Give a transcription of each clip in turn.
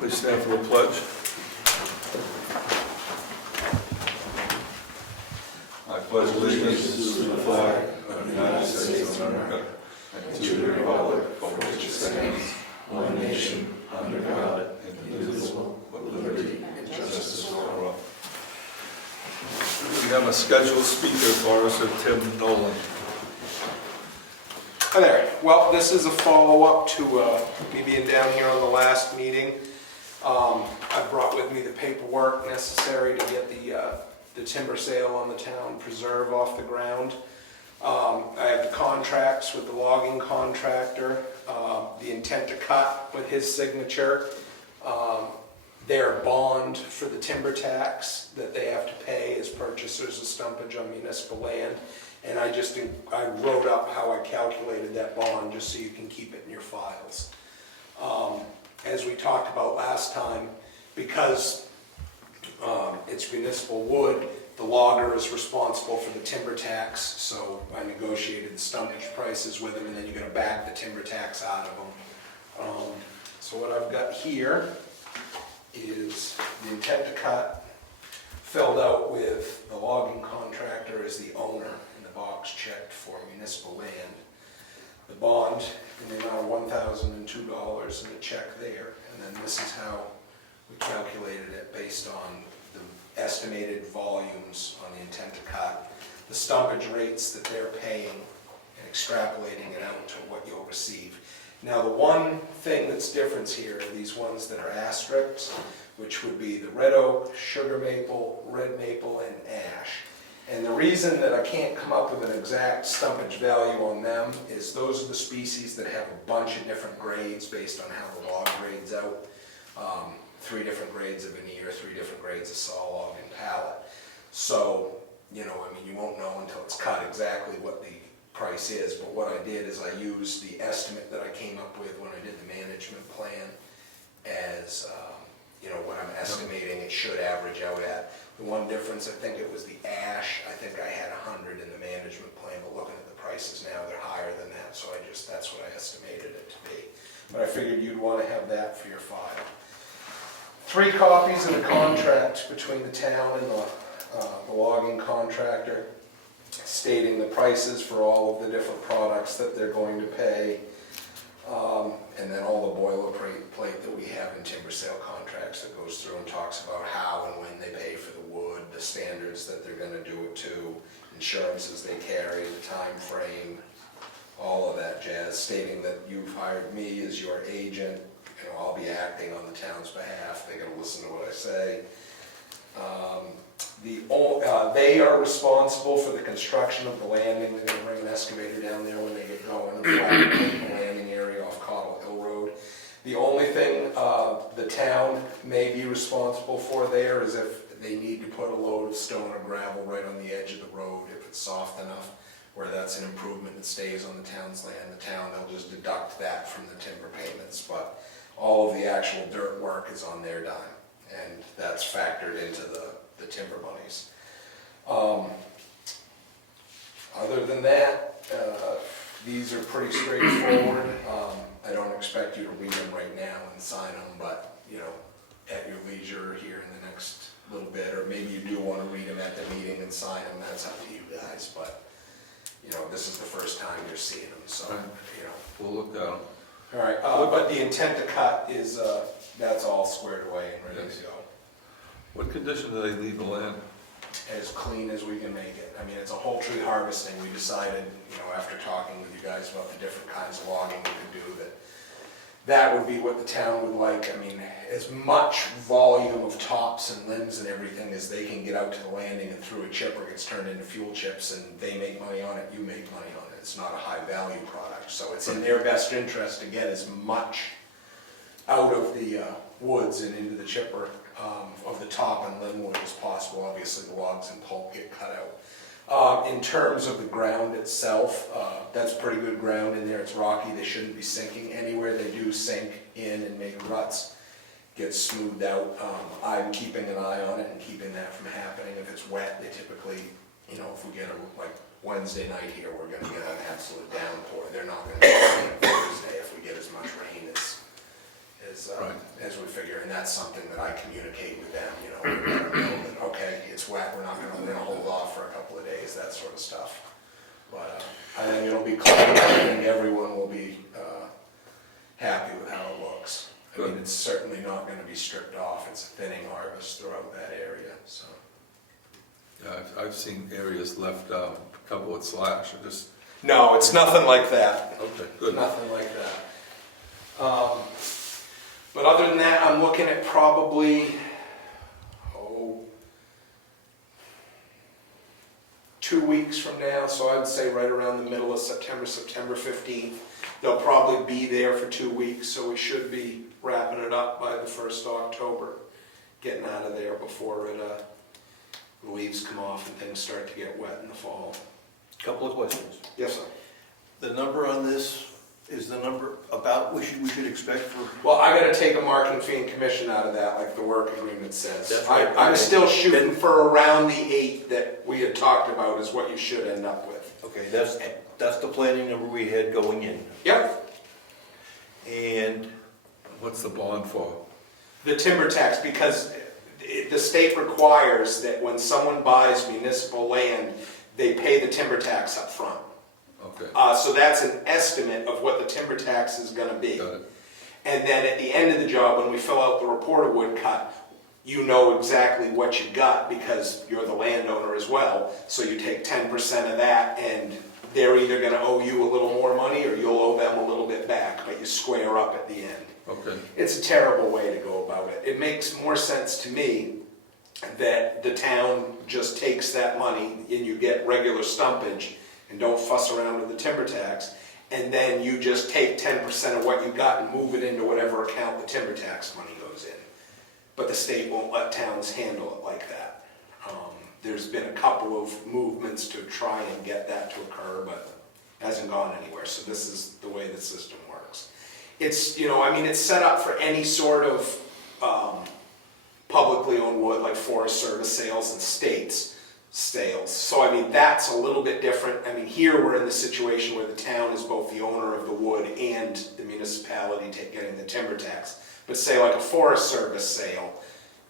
Please stand for the pledge. I pledge allegiance to the flag of the United States of America and to the republic for which it stands, one nation, under God, indivisible, with liberty and justice for all. We have a scheduled speaker for us, Tim Nolan. Hi there. Well, this is a follow-up to me being down here on the last meeting. I brought with me the paperwork necessary to get the timber sale on the town preserve off the ground. I have the contracts with the logging contractor, the intent to cut with his signature, their bond for the timber tax that they have to pay as purchasers of stumpage on municipal land. And I wrote up how I calculated that bond just so you can keep it in your files. As we talked about last time, because it's municipal wood, the logger is responsible for the timber tax, so I negotiated the stumpage prices with him, and then you're gonna back the timber tax out of them. So what I've got here is the intent to cut, filled out with the logging contractor as the owner, and the box checked for municipal land. The bond in the amount of $1,002 and the check there, and then this is how we calculated it based on the estimated volumes on the intent to cut, the stumpage rates that they're paying, and extrapolating it out to what you'll receive. Now, the one thing that's different here are these ones that are asterisks, which would be the red oak, sugar maple, red maple, and ash. And the reason that I can't come up with an exact stumpage value on them is those are the species that have a bunch of different grades based on how the log grades out. 3 different grades of veneer, 3 different grades of saw log and pallet. So, you won't know until it's cut exactly what the price is, but what I did is I used the estimate that I came up with when I did the management plan as, what I'm estimating it should average out at. The one difference, I think it was the ash. I think I had 100 in the management plan, but looking at the prices now, they're higher than that, so that's what I estimated it to be. But I figured you'd want to have that for your file. 3 copies of the contract between the town and the logging contractor, stating the prices for all of the different products that they're going to pay, and then all the boilerplate that we have in timber sale contracts that goes through and talks about how and when they pay for the wood, the standards that they're going to do it to, insurances they carry, the time frame, all of that jazz, stating that you've hired me as your agent. I'll be acting on the town's behalf. They got to listen to what I say. They are responsible for the construction of the landing. They're going to bring an excavator down there when they get going and flatten the landing area off Cottle Hill Road. The only thing the town may be responsible for there is if they need to put a load of stone or gravel right on the edge of the road, if it's soft enough, where that's an improvement that stays on the town's land. The town, they'll just deduct that from the timber payments, but all of the actual dirt work is on their dime, and that's factored into the timber monies. Other than that, these are pretty straightforward. I don't expect you to read them right now and sign them, but at your leisure here in the next little bit, or maybe you do want to read them at the meeting and sign them. That's up to you guys, but this is the first time you're seeing them, so We'll look down. All right, but the intent to cut is that's all squared away and ready to go. What condition do they leave the land? As clean as we can make it. It's a whole tree harvesting. We decided, after talking with you guys about the different kinds of logging we could do, that would be what the town would like. As much volume of tops and limbs and everything as they can get out to the landing and through a chipper gets turned into fuel chips, and they make money on it, you make money on it. It's not a high value product, so it's in their best interest to get as much out of the woods and into the chipper of the top and limb wood as possible. Obviously the logs and pulp get cut out. In terms of the ground itself, that's pretty good ground in there. It's rocky. They shouldn't be sinking. Anywhere they do sink in and make ruts gets smoothed out. I'm keeping an eye on it and keeping that from happening. If it's wet, they typically, if we get like Wednesday night here, we're going to get an absolute downpour. They're not going to be on Thursday if we get as much rain as as we figure, and that's something that I communicate with them, you know, okay, it's wet, we're gonna hold off for a couple of days, that sort of stuff. But I think it'll be clean, I think everyone will be happy with how it looks. I mean, it's certainly not gonna be stripped off, it's a thinning harvest throughout that area, so. Yeah, I've seen areas left covered with slash, or just, No, it's nothing like that. okay, good. Nothing like that. But other than that, I'm looking at probably, 2 weeks from now, so I would say right around the middle of September, September 15th. They'll probably be there for 2 weeks, so we should be wrapping it up by the 1st of October, getting out of there before the leaves come off and things start to get wet in the fall. Couple of questions. Yes, sir. The number on this is the number about we should expect for, Well, I gotta take a marking fee and commission out of that, like the work agreement says. That's right. I'm still shooting for around the 8 that we had talked about is what you should end up with. okay, that's the planning number we had going in. Yep. And What's the bond for? The timber tax, because the state requires that when someone buys municipal land, they pay the timber tax up front. Okay, So that's an estimate of what the timber tax is gonna be. got it. And then at the end of the job, when we fill out the report of woodcut, you know exactly what you got because you're the landowner as well. So you take 10% of that and they're either gonna owe you a little more money or you'll owe them a little bit back, but you square up at the end. Okay, It's a terrible way to go about it. It makes more sense to me that the town just takes that money and you get regular stumpage and don't fuss around with the timber tax, and then you just take 10% of what you got and move it into whatever account the timber tax money goes in. But the state won't let towns handle it like that. There's been a couple of movements to try and get that to occur, but hasn't gone anywhere, so this is the way the system works. It's, you know, I mean, it's set up for any sort of publicly owned wood, like Forest Service sales and states sales. So I mean, that's a little bit different. I mean, here we're in the situation where the town is both the owner of the wood and the municipality getting the timber tax. But say like a Forest Service sale,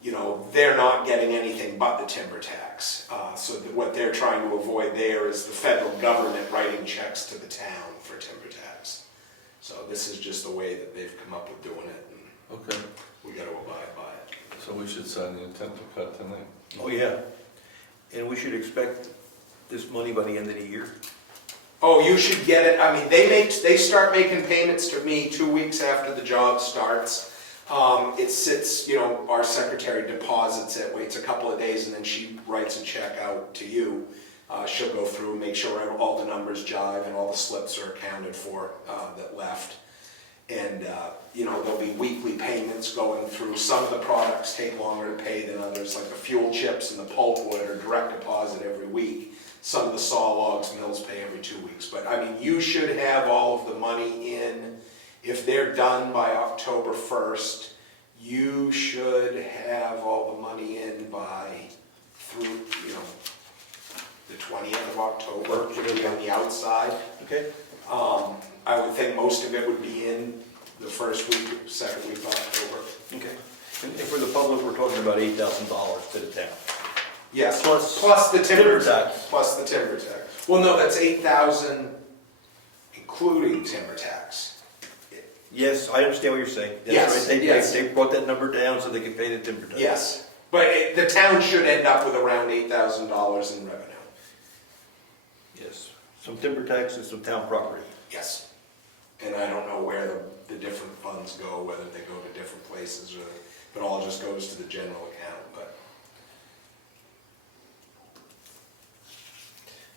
you know, they're not getting anything but the timber tax. So what they're trying to avoid there is the federal government writing checks to the town for timber tax. So this is just the way that they've come up with doing it, and okay. we got to abide by it. So we should sign the intent to cut tonight? oh yeah, and we should expect this money by the end of the year. Oh, you should get it. I mean, they start making payments to me 2 weeks after the job starts. It sits, you know, our secretary deposits it, waits a couple of days, and then she writes a check out to you. She'll go through, make sure all the numbers jive and all the slips are accounted for that left. And, you know, there'll be weekly payments going through. Some of the products take longer to pay than others, like the fuel chips and the pulpwood are direct deposit every week. Some of the saw logs mills pay every 2 weeks. But, I mean, you should have all of the money in. If they're done by October 1st, you should have all the money in by through, you know, the 20th of October, should be on the outside. Okay. I would think most of it would be in the first week, second week of October. Okay. And for the public, we're talking about $8,000 to the town. Yes, Plus the timber timber tax. tax. Plus the timber tax. Well, no, that's 8,000 including timber tax. Yes, I understand what you're saying. That's Yes, right. yes. They brought that number down so they could pay the timber tax. Yes, but the town should end up with around $8,000 in revenue. Yes. Some timber tax and some town property. Yes. And I don't know where the different funds go, whether they go to different places or, if it all just goes to the general account, but.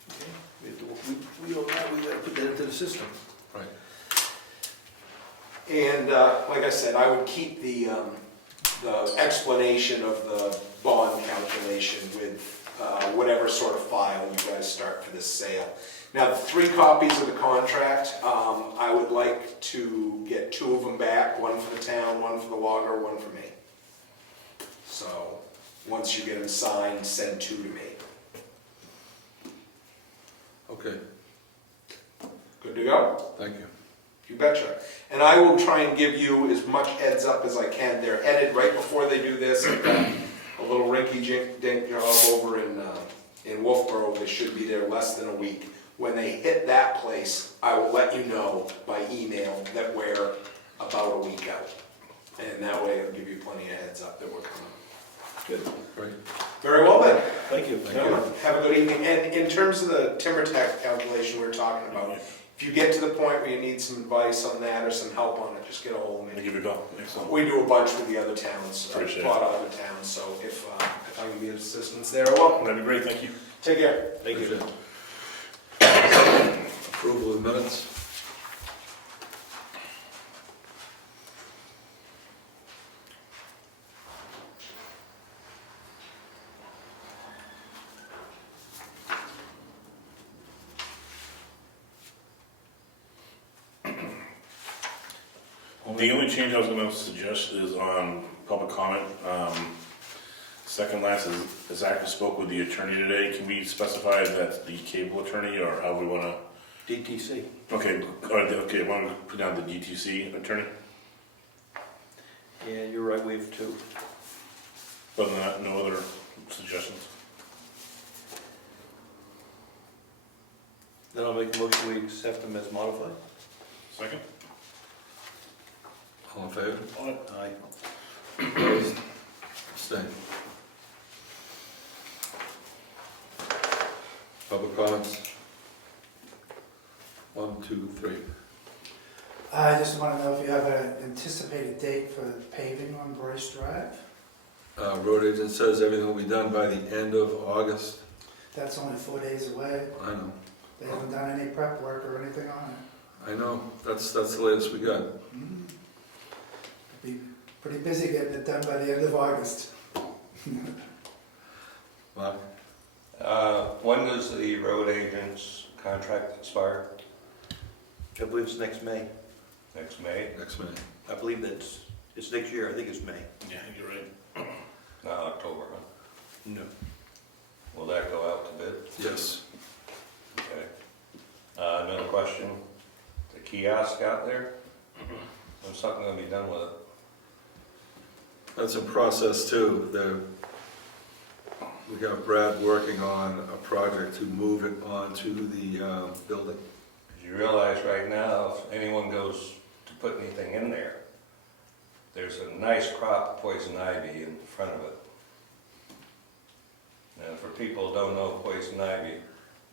Okay. We gotta put that into the system. Right. And like I said, I would keep the explanation of the bond calculation with whatever sort of file you guys start for this sale. Now, the 3 copies of the contract, I would like to get 2 of them back, one for the town, one for the logger, one for me. So, once you get them signed, send 2 to me. Okay, Good to go? thank you. If You betcha. And I will try and give you as much heads up as I can. They're headed right before they do this. I've got a little rinky-dink job over in Wolfboro. They should be there less than a week. When they hit that place, I will let you know by email that we're about a week out. And that way it'll give you plenty of heads up that we're coming. Good. Great. Very well then. Thank you. Have a good evening. And in terms of the timber tax calculation we were talking about, if you get to the point where you need some advice on that or some help on it, just get a hold of me. I'll give it a go. Excellent. We do a bunch with the other towns, a Appreciate lot of other towns, so if I can be of assistance there, well, That'd be great, thank you. take care. Thank you. Approval of minutes. The only change I was gonna suggest is on public comment. Second last is, Zach spoke with the attorney today. Can we specify that's the cable attorney or how we wanna? DTC. Okay, okay, I wanna put down the DTC attorney, Yeah, you're right, we have two. but no other suggestions. Then I'll make a motion, we accept them as modified. Second? All in favor? Aye. Opposed? Abstained. Public comments? 1, 2, 3. I just want to know if you have an anticipated date for paving on Bryce Drive? Road agent says everything will be done by the end of August. That's only 4 days away. I know, They haven't done any prep work or anything on it. I know, that's the latest we got. Be pretty busy getting it done by the end of August. Mark? When does the road agent's contract expire? I believe it's next May. Next May? Next May. I believe it's next year, I think it's May. Yeah, you're right. Not October, huh? No. Will that go out to bid? Yes. Okay. Another question. The kiosk out there? When's something gonna be done with it? That's in process too. We got Brad working on a project to move it onto the building. You realize right now, if anyone goes to put anything in there, there's a nice crop of poison ivy in front of it. And for people who don't know poison ivy,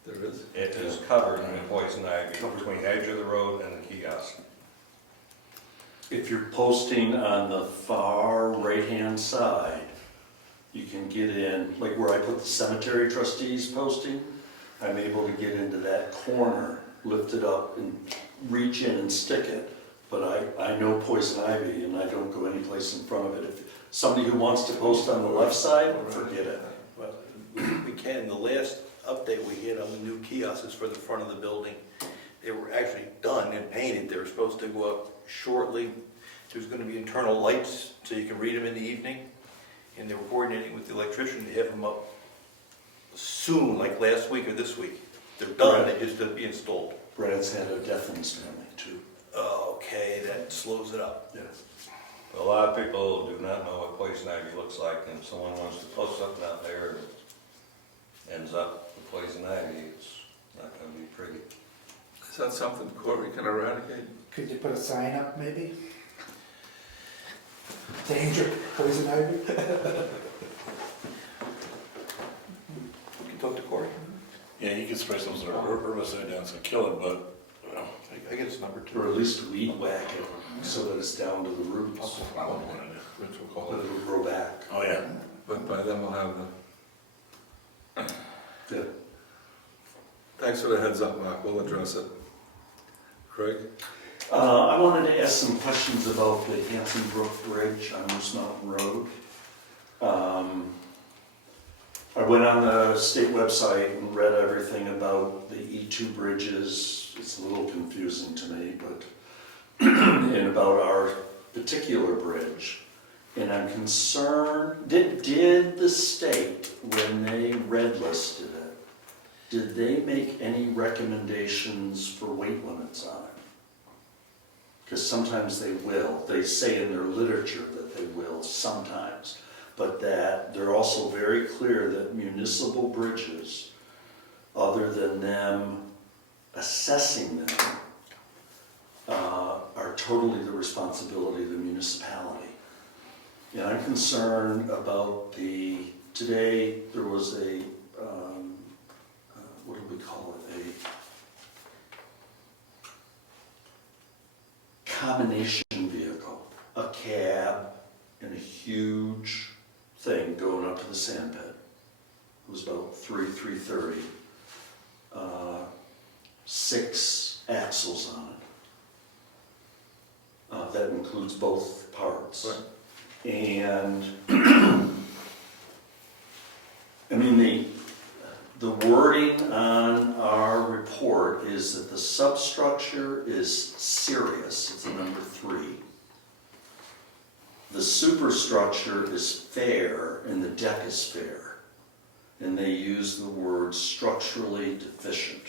There is? it is covered in poison ivy between the edge of the road and the kiosk. If you're posting on the far right-hand side, you can get in, like where I put the cemetery trustees posting, I'm able to get into that corner, lift it up and reach in and stick it. But I know poison ivy and I don't go any place in front of it. If somebody who wants to post on the left side, forget it. Well, we can, the last update we had on the new kiosks for the front of the building, they were actually done and painted. They were supposed to go up shortly. There's gonna be internal lights so you can read them in the evening. And they were coordinating with the electrician to have them up soon, like last week or this week. They're done, they just have to be installed. Brad's had a death in his family too. Okay, that slows it up. Yeah. A lot of people do not know what poison ivy looks like, and someone wants to post something out there and ends up with poison ivy, it's not gonna be pretty. Is that something Corey can eradicate? Could you put a sign up maybe? Danger, poison ivy? We can talk to Corey. Yeah, you could spray some sort of herbicide down to kill it, but, I get his number too. Or at least weed whack it so that it's down to the roots. Rich will call Let it. it grow back. oh yeah. But by then we'll have the... Yeah. Thanks for the heads up, Mark, we'll address it. Craig? I wanted to ask some questions about the Hanson Brook Bridge on Moose Mountain Road. I went on the state website and read everything about the E2 bridges. It's a little confusing to me, but and about our particular bridge. And I'm concerned, did the state, when they red listed it, did they make any recommendations for weight limits on it? because sometimes they will. They say in their literature that they will sometimes, but that they're also very clear that municipal bridges, other than them assessing them, are totally the responsibility of the municipality. And I'm concerned about today there was a, what do we call it, a combination vehicle, a cab and a huge thing going up to the sand pit. It was about 3:30. 6 axles on it. That includes both parts. Right. And I mean, the wording on our report is that the substructure is serious, it's a number 3. The superstructure is fair and the deck is fair. And they use the word structurally deficient.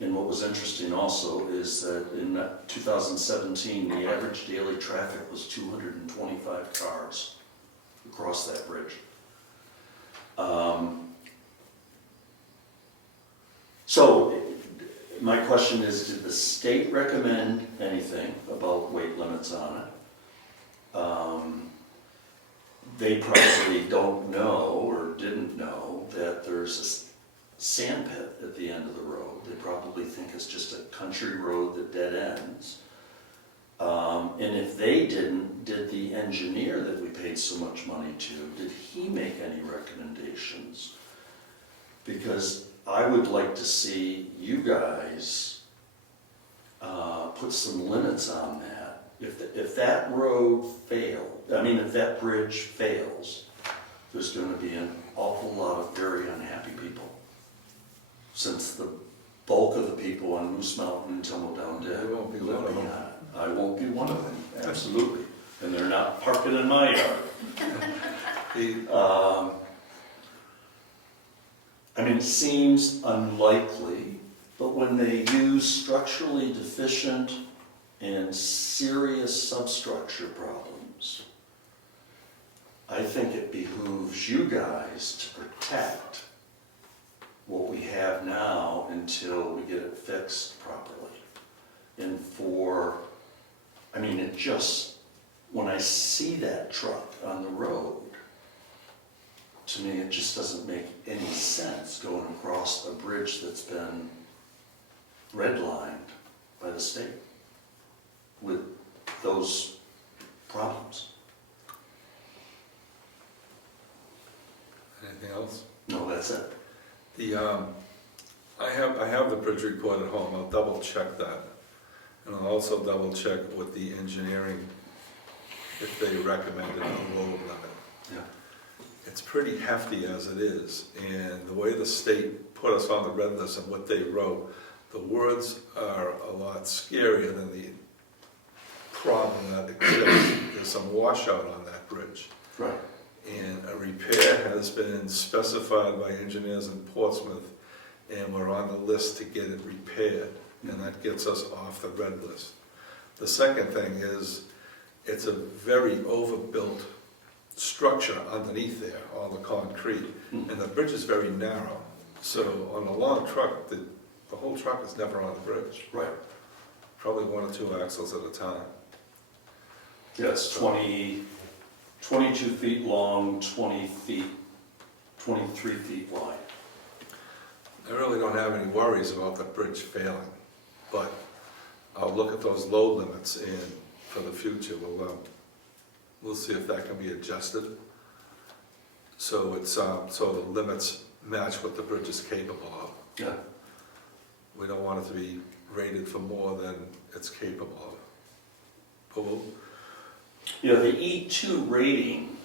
And what was interesting also is that in 2017, the average daily traffic was 225 cars across that bridge. So my question is, did the state recommend anything about weight limits on it? They probably don't know or didn't know that there's a sand pit at the end of the road. They probably think it's just a country road that dead ends. And if they didn't, did the engineer that we paid so much money to, did he make any recommendations? Because I would like to see you guys put some limits on that. If that road failed, if that bridge fails, there's going to be an awful lot of very unhappy people. Since the bulk of the people on Moose Mountain and Tumble Down Dead You won't be live one of them. beyond it. I won't be one of them, absolutely. And they're not parking in my yard. It seems unlikely, but when they use structurally deficient and serious substructure problems, I think it behooves you guys to protect what we have now until we get it fixed properly. And when I see that truck on the road, to me it just doesn't make any sense going across a bridge that's been redlined by the state with those problems. Anything else? No, that's it. I have the bridge report at home, I'll double check that. And I'll also double check with the engineering if they recommended a load limit. Yeah. It's pretty hefty as it is, and the way the state put us on the red list and what they wrote, the words are a lot scarier than the problem that exists. There's some washout on that bridge. Right. And a repair has been specified by engineers in Portsmouth, and we're on the list to get it repaired, and that gets us off the red list. The second thing is, it's a very overbuilt structure underneath there, all the concrete, and the bridge is very narrow. So on a long truck, the whole truck is never on the bridge. Right. Probably 1 or 2 axles at a time. Yeah, it's 22 feet long, 23 feet wide. I really don't have any worries about the bridge failing, but I'll look at those load limits, and for the future, we'll see if that can be adjusted. So so the limits match what the bridge is capable of. Yeah. We don't want it to be rated for more than it's capable of. But The E2 rating,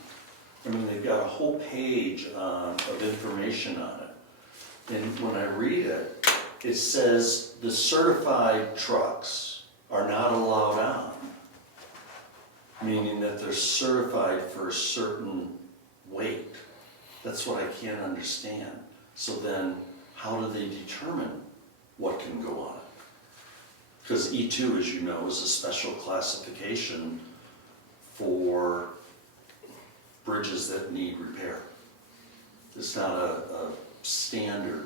they've got a whole page of information on it. And when I read it, it says the certified trucks are not allowed on, meaning that they're certified for a certain weight. That's what I can't understand. So then, how do they determine what can go on it. Because E2, as you know, is a special classification for bridges that need repair. It's not a standard.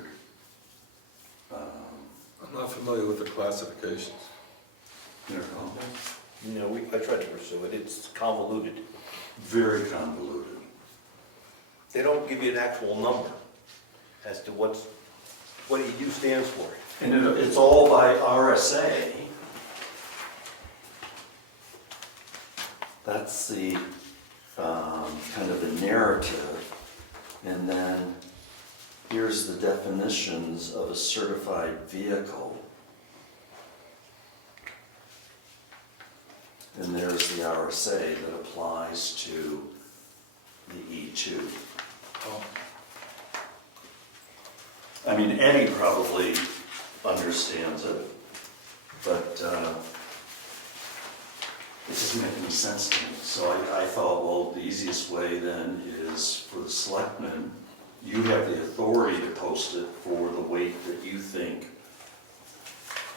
I'm not familiar with the classifications. You know, You know, I tried to pursue it, it's convoluted. very convoluted. They don't give you an actual number as to what EU stands for. And it's all by RSA. That's the kind of the narrative. And then here's the definitions of a certified vehicle. And there's the RSA that applies to the E2. I mean, Eddie probably understands it, but it doesn't make any sense to me. So I thought, well, the easiest way then is for the selectmen, you have the authority to post it for the weight that you think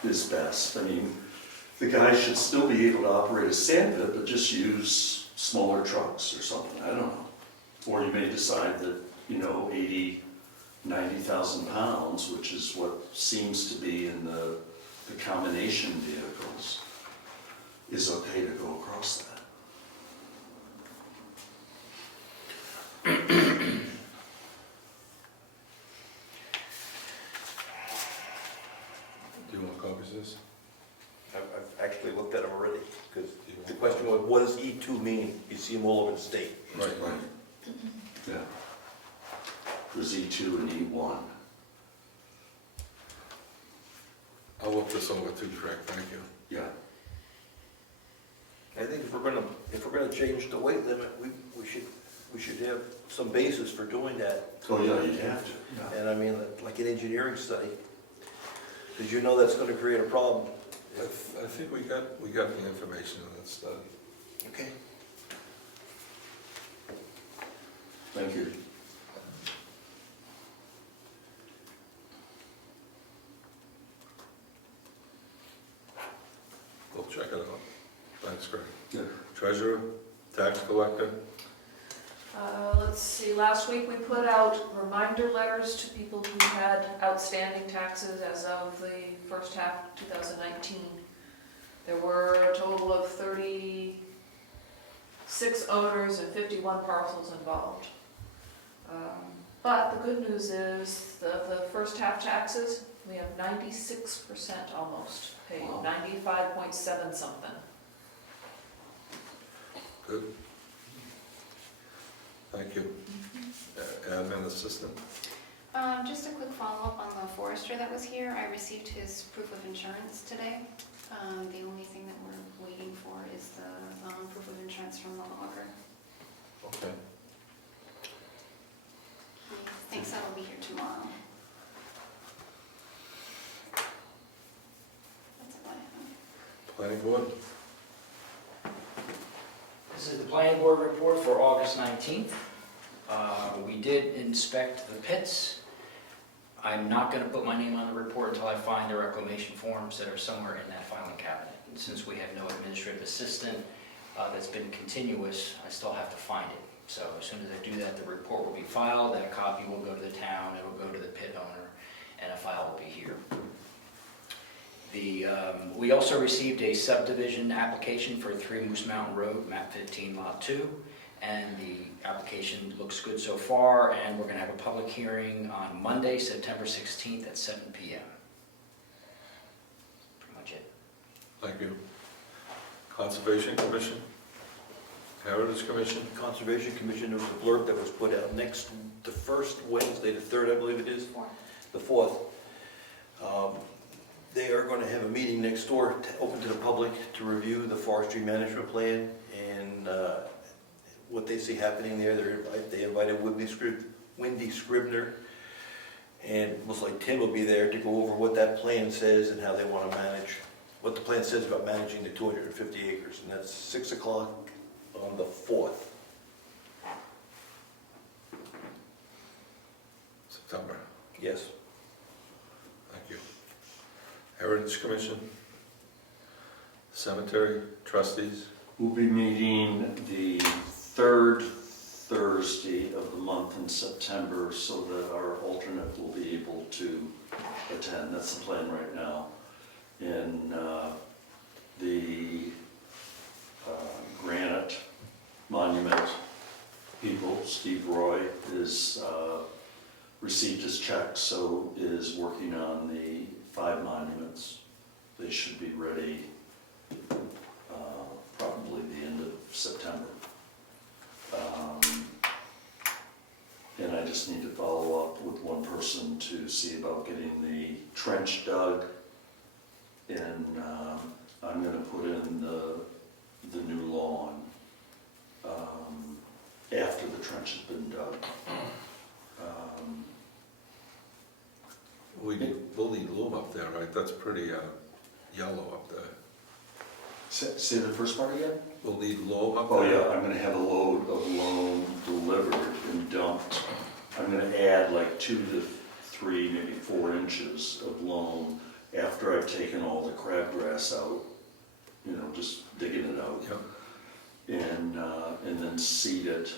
is best. I mean, the guy should still be able to operate a sand pit, but just use smaller trucks or something, I don't know. Or you may decide that, 80, 90,000 pounds, which is what seems to be in the combination vehicles, is okay to go across that. Do you want copies of this? I've actually looked at them already, because the question was, what does E2 mean? You see them all over the state. Right. Yeah. There's E2 and E1. I'll look this over too, Craig, thank you. Yeah. I think if we're gonna change the weight limit, we should have some basis for doing that. Oh, yeah, you'd have to. Yeah. And I mean, like an engineering study, because you know that's gonna create a problem. I think we got the information in that study. Okay. Thank you. We'll check it out. Thanks, Craig. Yeah. Treasurer, tax collector, Let's see, last week we put out reminder letters to people who had outstanding taxes as of the first half of 2019. There were a total of 36 owners and 51 parcels involved. But the good news is, the first half taxes, we have 96% almost paid, Wow. 95.7 something. good. Thank you. Admin assistant, Just a quick follow-up on the forester that was here. I received his proof of insurance today. The only thing that we're waiting for is the proof of insurance from the logger. okay. He thinks that'll be here tomorrow. That's all I have. Planning board, This is the planning board report for August 19th. We did inspect the pits. I'm not going to put my name on the report until I find the reclamation forms that are somewhere in that filing cabinet. And since we have no administrative assistant that's been continuous, I still have to find it. So as soon as I do that, the report will be filed, and a copy will go to the town, it will go to the pit owner, and a file will be here. We also received a subdivision application for 3 Moose Mountain Road, map 15, lot 2, and the application looks good so far, and we're going to have a public hearing on Monday, September 16th at 7 p.m. Pretty much it. thank you. Conservation Commission, Heritage Commission, Conservation Commission, there was a blurb that was put out the first Wednesday, the 3rd, I believe it is, the 4th. They are going to have a meeting next door, open to the public, to review the forestry management plan and what they see happening there. They invited Wendy Scribner, and looks like Tim will be there to go over what that plan says and how they want to manage, what the plan says about managing the 250 acres. And that's 6 o'clock on the 4th. September, Yes. thank you. Heritage Commission, Cemetery Trustees. We'll be meeting the third Thursday of the month in September so that our alternate will be able to attend. That's the plan right now. And the granite monument people, Steve Roy, is received his check, so is working on the 5 monuments. They should be ready probably the end of September. And I just need to follow up with one person to see about getting the trench dug. And I'm gonna put in the new lawn after the trench has been dug. We'll need loam up there, right? That's pretty yellow up there. Say the first part again? We'll need loam up Oh there. yeah, I'm gonna have a load of loam delivered and dumped. I'm gonna add like 2 to 3, maybe 4 inches of loam after I've taken all the crabgrass out, you know, just digging it out. Yep. And then seed it.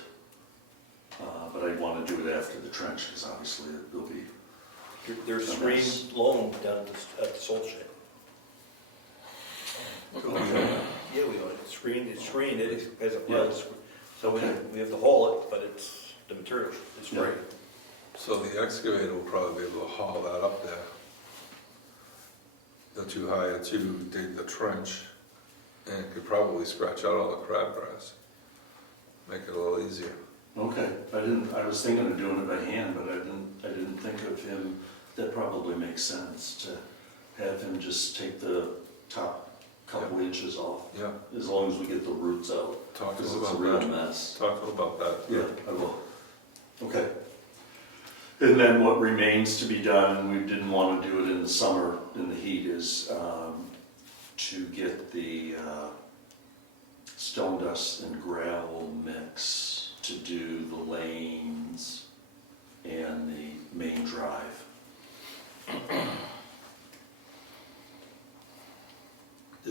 But I wanna do it after the trench, because obviously it will be. There's screened loam down at the salt shed. Yeah, we are, it's screened, it has a price, so we have to haul it, but it's, the material is free. So the excavator will probably be able to haul that up there. That you hire to dig the trench, and it could probably scratch out all the crabgrass. Make it a little easier. Okay, I was thinking of doing it by hand, but I didn't think of him. That probably makes sense to have him just take the top couple inches off, Yeah, as long as we get the roots out, talk to because him it's a about real that. mess. Talk to him about that. Yeah, I will. Okay. And then what remains to be done, and we didn't want to do it in the summer, in the heat, is to get the stone dust and gravel mix to do the lanes and the main drive.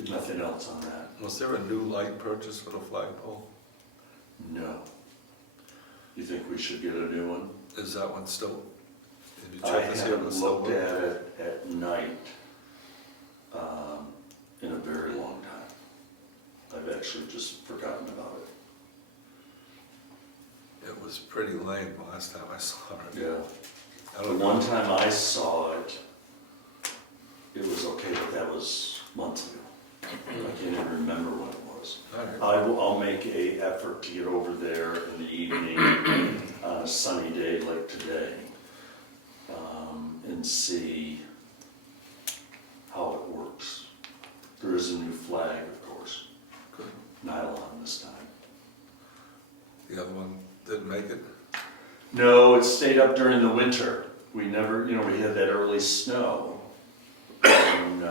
Nothing else on that. Was there a new light purchase for the flagpole? No. You think we should get a new one? Is that one still? Did you I check to see if haven't it's still looked working? at it at night in a very long time. I've actually just forgotten about it. It was pretty lame the last time I saw it. Yeah. I The don't know. one time I saw it, it was okay, but that was months ago. I can't even remember what it was. All right. I'll make a effort to get over there in the evening on a sunny day like today, and see how it works. There is a new flag, of course, Good. nylon this time. The other one didn't make it? No, it stayed up during the winter. We never, we had that early snow and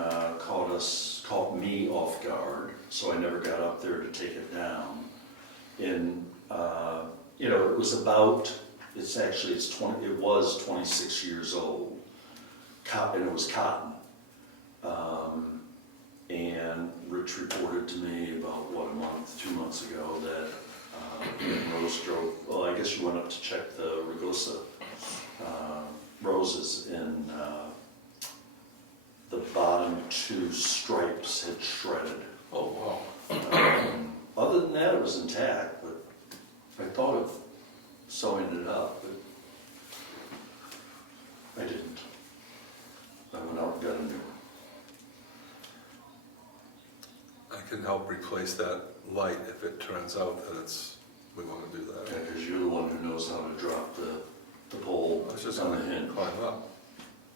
caught me off guard, so I never got up there to take it down. And, it was about, it was 26 years old, and it was cotton. And Rich reported to me about, 2 months ago that Rose drove, well, I guess you went up to check the Rugosa roses, and the bottom 2 stripes had shredded. Oh, wow. Other than that, it was intact, but I thought of sewing it up, but I didn't. I went out and got a new one. I can help replace that light if it turns out that we want to do that. Yeah, because you're the one who knows how to drop the pole I was just on going the to hinge. climb up.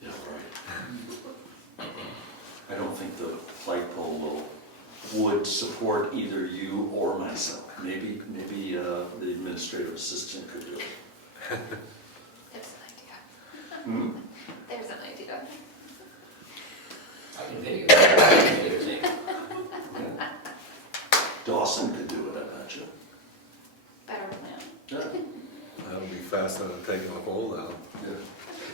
Yeah, right. I don't think the flagpole would support either you or myself. Maybe the administrative assistant could do it. There's an idea. Hmm? There's an idea. I can video it. Yeah. Dawson could do it, I bet you. Better plan. Yeah. That'll be faster than taking the pole down. Yeah.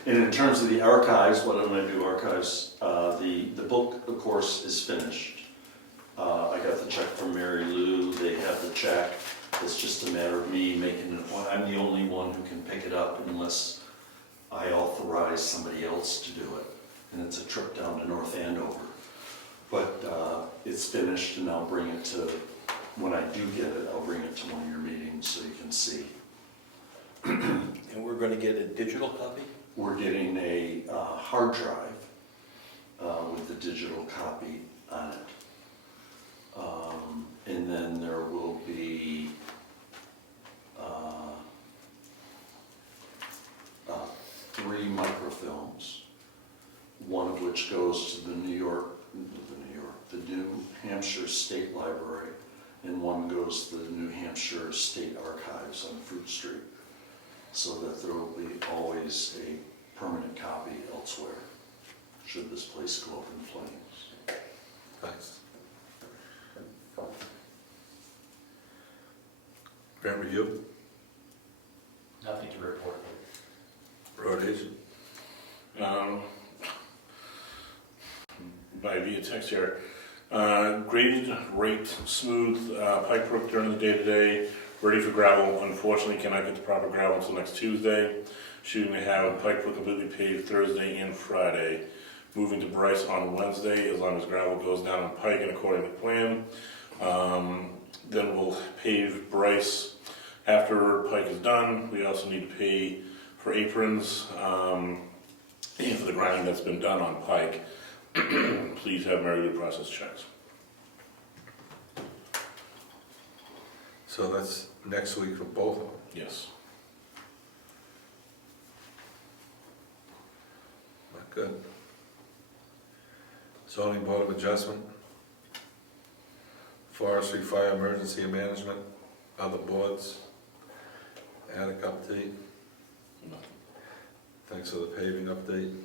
And in terms of the archives, what I'm going to do, archives, the the book, of course, is finished. I got the check from Marilou, they have the check. It's just a matter of me making it, I'm the only one who can pick it up unless I authorize somebody else to do it. And it's a trip down to North Andover. But it's finished, and I'll bring it to, when I do get it, I'll bring it to one of your meetings so you can see. And we're gonna get a digital copy? We're getting a hard drive with the digital copy on it. And then there will be 3 microfilms, one of which goes to the New Hampshire State Library, and one goes to the New Hampshire State Archives on Fruit Street, so that there will be always a permanent copy elsewhere, should this place go up in flames. Thanks. Grant review, Nothing to report. road agent. By via text here. Graded, raked, smooth, Pike Brook during the day today, ready for gravel. Unfortunately, cannot get the proper gravel until next Tuesday. Shooting to have Pike Brook completely paved Thursday and Friday. Moving to Bryce on Wednesday, as long as gravel goes down on Pike and according to plan. Then we'll pave Bryce after Pike is done. We also need to pay for aprons and for the grinding that's been done on Pike. Please have Marilou process checks. So that's next week for both of them. Yes. Not good. Zoning Board of Adjustment. Forestry, Fire, Emergency Management, other boards. Attic update. Thanks for the paving update.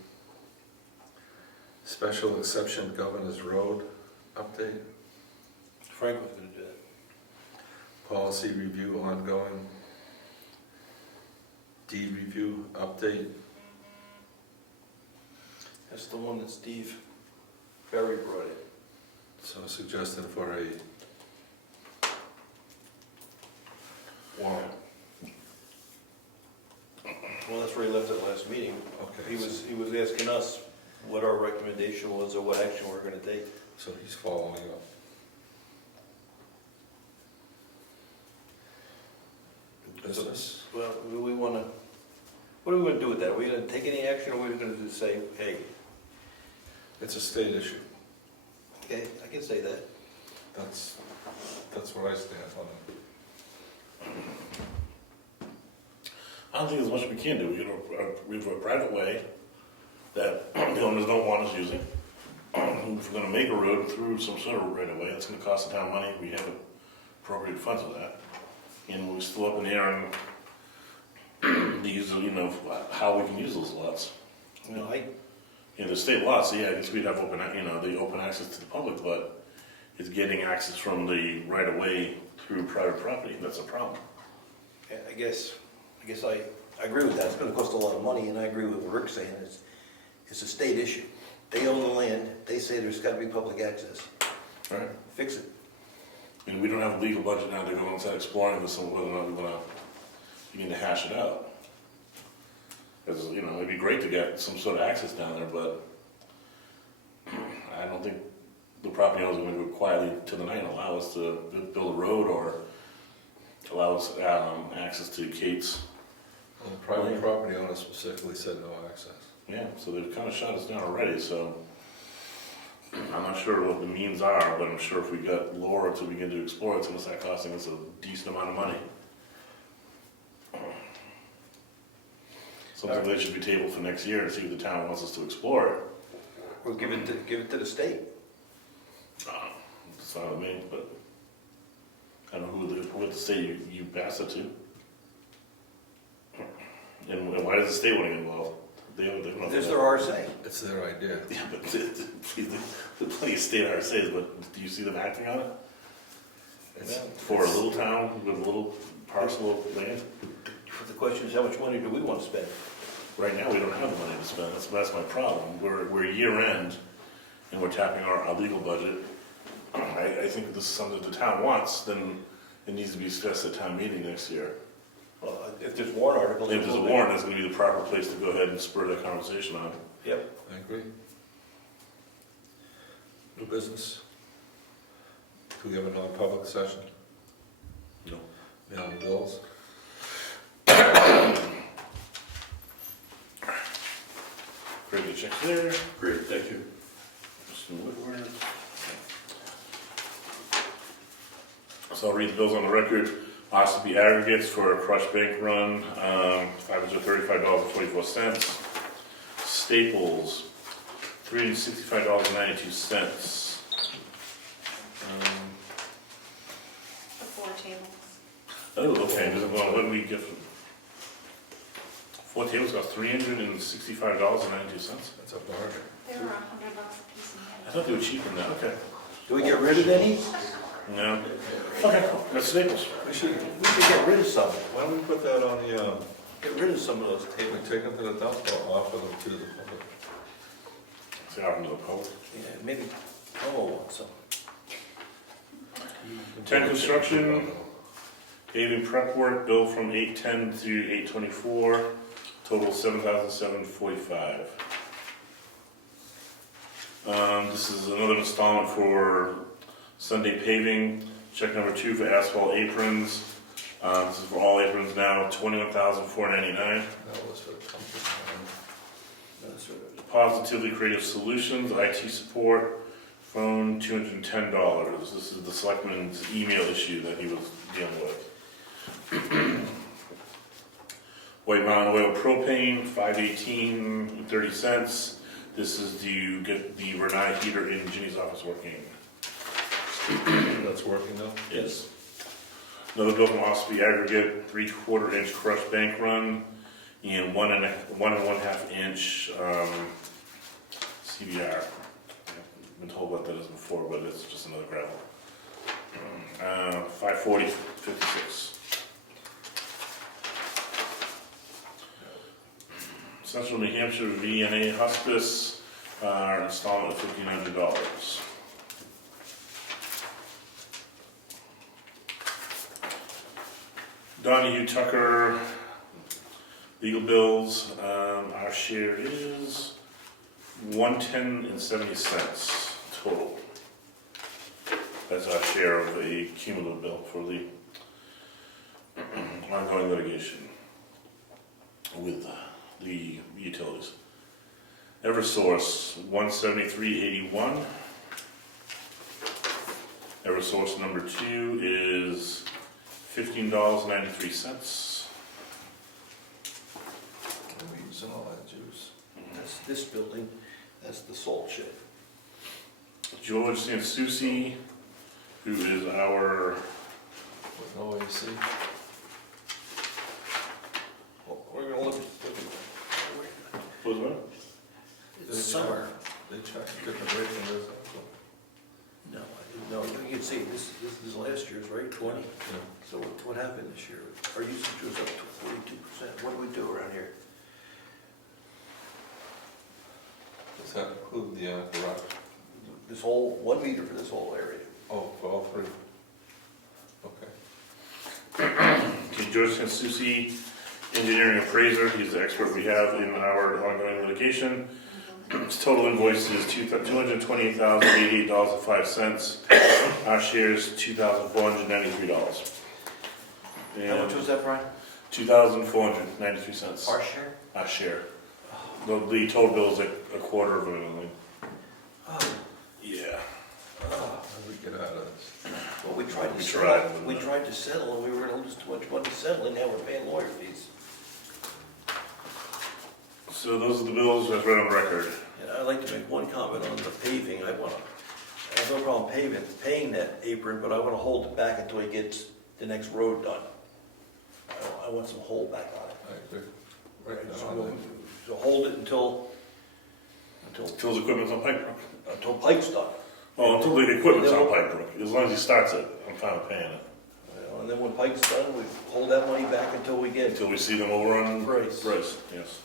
Special exception Governor's Road update. Frank was gonna do that. Policy review ongoing. Deed review update. That's the one that Steve Ferry brought in. So suggesting for a warrant. Well, that's where he left it last meeting. Okay. He was asking us what our recommendation was or what action we're gonna take. So he's following up. Business. Well, we wanna, what are we gonna do with that? Are we gonna take any action, or are we gonna just say, hey, It's a state issue. okay, I can say that. That's where I stand on it. I don't think there's much we can do. We have a private way that the owners don't want us using. If we're gonna make a road through some sort of right of way, that's gonna cost the town money. We have appropriate funds for that. And we're still up in the air and the use of, how we can use those lots. Well, The state lots, yeah, I guess we'd have the open access to the public, but it's getting access from the right of way through private property. That's a problem. I guess I agree with that. It's gonna cost a lot of money, and I agree with what Rick's saying. It's a state issue. They own the land. They say there's gotta be public access. Right. Fix it. And we don't have a legal budget now to go inside exploring this and whether or not we're gonna begin to hash it out. Because, it'd be great to get some sort of access down there, but I don't think the property owners are gonna do it quietly to the night and allow us to build a road or allow us access to Kate's. Well, the private property owner specifically said no access. Yeah, so they've kind of shut us down already, so I'm not sure what the means are, but I'm sure if we got Laura to begin to explore, it's gonna start costing us a decent amount of money. Something that should be tabled for next year and see if the town wants us to explore it. Or give it to the state. It's fine with me, but I don't know who the state you pass it to. And why does the state want to get involved? It's their RSA. It's their idea. Yeah, but there's plenty of state RSAs, but do you see them acting on it? It's For a little town with a little parcel of land? The question is, how much money do we want to spend? Right now, we don't have the money to spend, that's my problem. We're year end, and we're tapping our legal budget, I think if this is something that the town wants, then it needs to be discussed at town meeting next year. Well, if there's warrant articles. If there's a warrant, that's gonna be the proper place to go ahead and spur that conversation on. Yep. I agree. New business? Do we have a non-public session? No. Now, bills? Great to check there. Great, thank you. Mr. Woodward. So I'll read the bills on the record. Ossipee aggregates for a crushed bank run, $535.24. Staples, $365.92. The 4 tables. Oh, okay, well, what did we get from? 4 tables cost $365.92. That's a bargain. They were $100 a piece in I thought they were cheaper than that, okay. Do we get rid of any? No. Okay, cool, that's Staples. We should get rid of some. Why don't we put that on the, Get rid of some of those we tables. take them to the dump or offer them to the public? Say out into the public. Yeah, maybe, oh, some. 10 construction, paving prep work, bill from 8/10 to 8/24, total $7,745. This is another installment for Sunday paving, check number 2 for asphalt aprons. This is for all aprons now, $21,499. That was for the company. That's right. Positively Creative Solutions, IT support, phone $210. This is the selectman's email issue that he was dealing with. White Mountain Oil propane, $5.18.30. This is to get the Renai heater in Ginny's office working. That's working now? Yes. Another bill from Ossipee aggregate, 3/4 inch crushed bank run, and 1 1/2 inch CBR. I've been told what that is before, but it's just another gravel. $540.56. Central New Hampshire VNA Hospice, installment of $1,500. Donahue Tucker, legal bills, our share is $110.70 total. That's our share of a cumulative bill for the ongoing litigation with the utilities. Eversource, $173.81. Eversource number 2 is $15.93. We're using all that juice. That's this building, that's the salt shed. George Sansucci, who is our, With no AC. Well, we're gonna look at, what was that? it's summer. They check different rates than this. No, no, you can see, this is last year's, right, 20? Yeah. So what happened this year? Our usage was up to 42%. What do we do around here? Does that include the garage? This whole, 1 meter for this whole area. Oh, for all 3. Okay. Okay, George Sansucci, engineering appraiser, he's the expert we have in our ongoing litigation. His total invoice is $228,088.05. Our share is $2,493. How much was that, Brian? $2,493. Our share? Our share. The total bill is like $250,000. Oh, Yeah. How do we get out of this? well, we tried to We settle, tried. we tried to settle, and we were gonna lose too much money settling, now we're paying lawyer fees. So those are the bills that's right on record. And I'd like to make one comment on the paving. I have no problem paying that apron, but I wanna hold it back until he gets the next road done. I want some hold back on it. I agree. Right now, So hold it until Phil's equipment's on Pike Brook. Pike's done. Oh, until the equipment's on Pike Brook. As long as he starts it, I'm fine with paying it. And then when Pike's done, we hold that money back until we get Until we see them over on Bryce. Bryce, yes.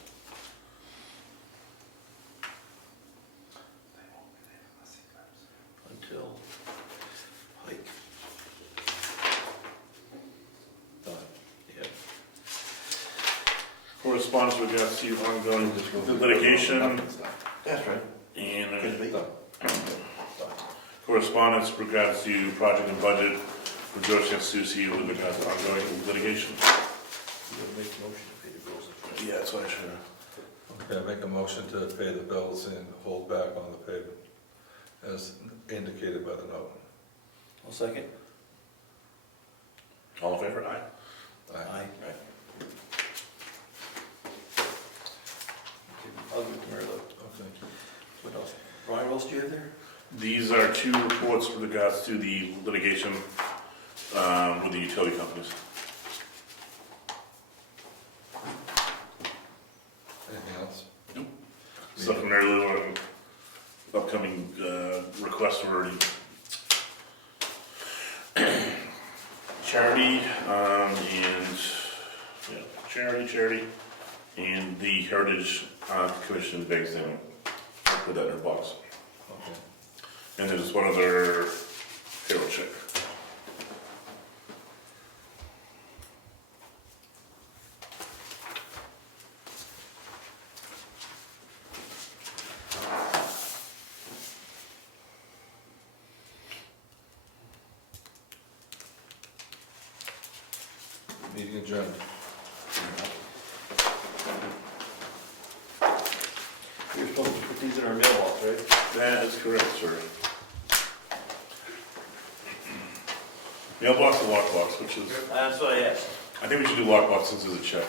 correspondence with regards to ongoing litigation That's right. and correspondence with regards to project and budget for George Susi with regards to ongoing litigation. Yeah, that's what I should have. Okay, I make a motion to pay the bills and hold back on the payment, as indicated by the note. I'll second. All in favor? Aye. Aye. I'll give it to Marilou. Okay. What else? Brian, what else do you have there? These are two reports with regards to the litigation with the utility companies. Anything else? Stuff from Marilou on upcoming requests for charity charity, and the Heritage Commission begs them to put that in their box. Okay. And there's one other payroll check. Meeting adjourned. You're supposed to put these in our mailbox, right? That is correct, sir. Mailbox or lockbox, which is, That's what I asked. I think we should do lockbox since it's a check.